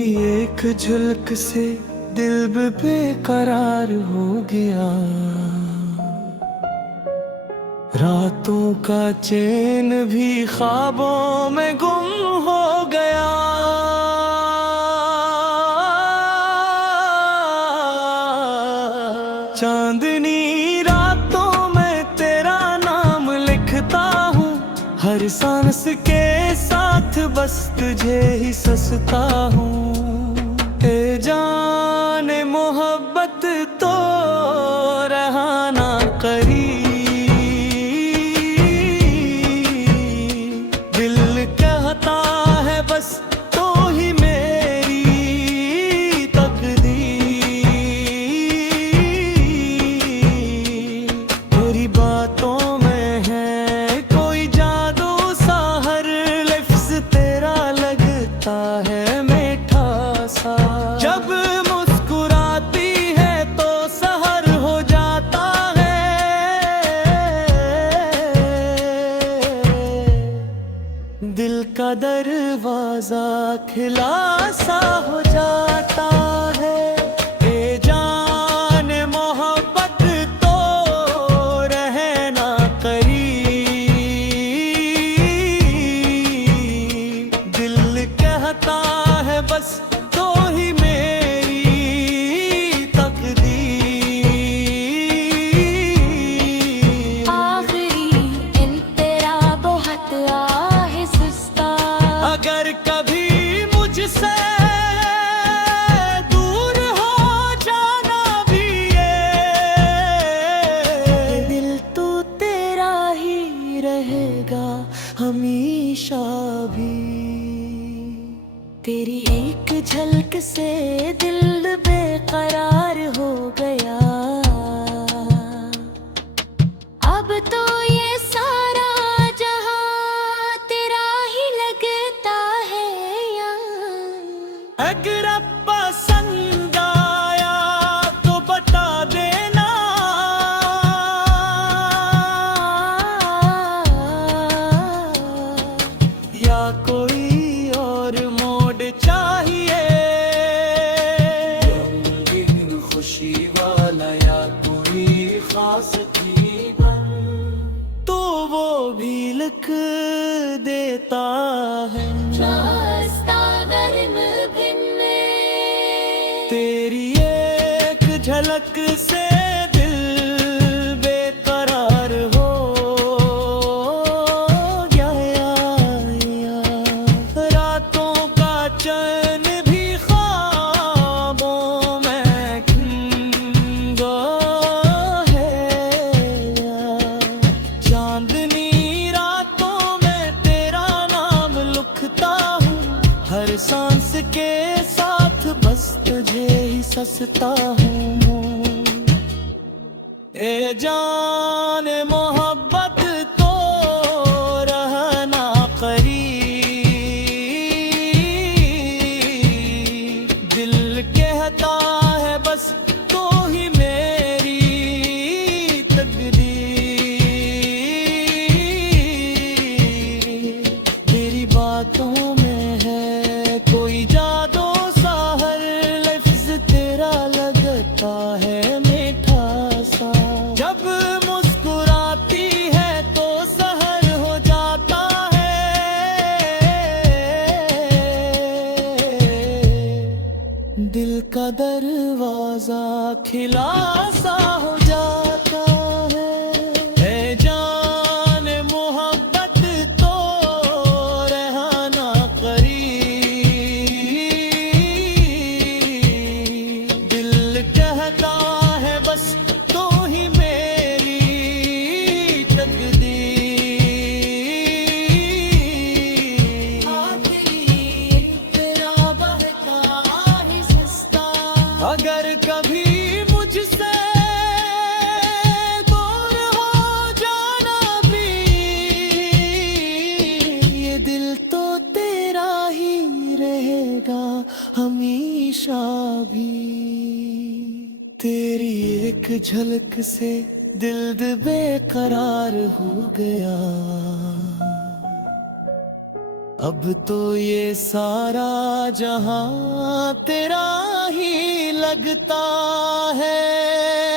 एक झलक से दिल बेकरार हो गया। रातों का चैन भी ख्वाबों में गुम हो गया। चांदनी रातों में तेरा नाम लिखता हूँ, हर सांस के साथ बस तुझे ही ससता हूँ। ए जाने मोहब्बत तो रहा ना करीब, दिल कहता है बस तो ही मेरी तकदीर। तेरी बातों में है कोई जादू सा, हर लफ्ज तेरा लगता है मीठा सा। जब मुस्कुराती है तो सहर हो जाता है, दिल का दरवाजा खिला सा हो जाता है। ए जान मोहब्बत तो रहे ना करीब, दिल कहता है बस तो ही मेरी तकदीर। आखिरी इन तेरा बहुत आहिस्ता, अगर कभी मुझसे दूर हो जाना भी ये दिल तो तेरा ही रहेगा हमेशा भी। तेरी एक झलक से दिल बेकरार हो गया। अब तो ये सारा जहां तेरा ही लगता है यार। अगर अब पसंद आया तो बता देना, या कोई और मोड चाहिए, रंगीन खुशी वाला या कोई खास जीवन, तो वो भी लिख देता है। रास्ता गर्म भिन्न, तेरी एक झलक से दिल बेकरार हो गया। रातों का चैन भी ख्वाबों में खिल गया है। चांदनी रातों में तेरा नाम लिखता हूँ, हर सांस के साथ बस तुझे ही ससता हूँ। ए जान मोहब्बत तो रहना करीब, दिल कहता है बस तो ही मेरी तकदीर। तेरी बातों में है कोई जादू सा, हर लफ्ज तेरा लगता है मीठा सा। जब मुस्कुराती है तो सहर हो जाता है, दिल का दरवाजा खिला सा हो जाता है। ए जान मोहब्बत तो रहना करीब, दिल कहता है बस तो ही मेरी तकदीर। आखिरी तेरा बहका आहिस्ता, अगर कभी मुझसे दूर हो जाना भी ये दिल तो तेरा ही रहेगा हमेशा भी। तेरी एक झलक से दिल बेकरार हो गया। अब तो ये सारा जहां तेरा ही लगता है।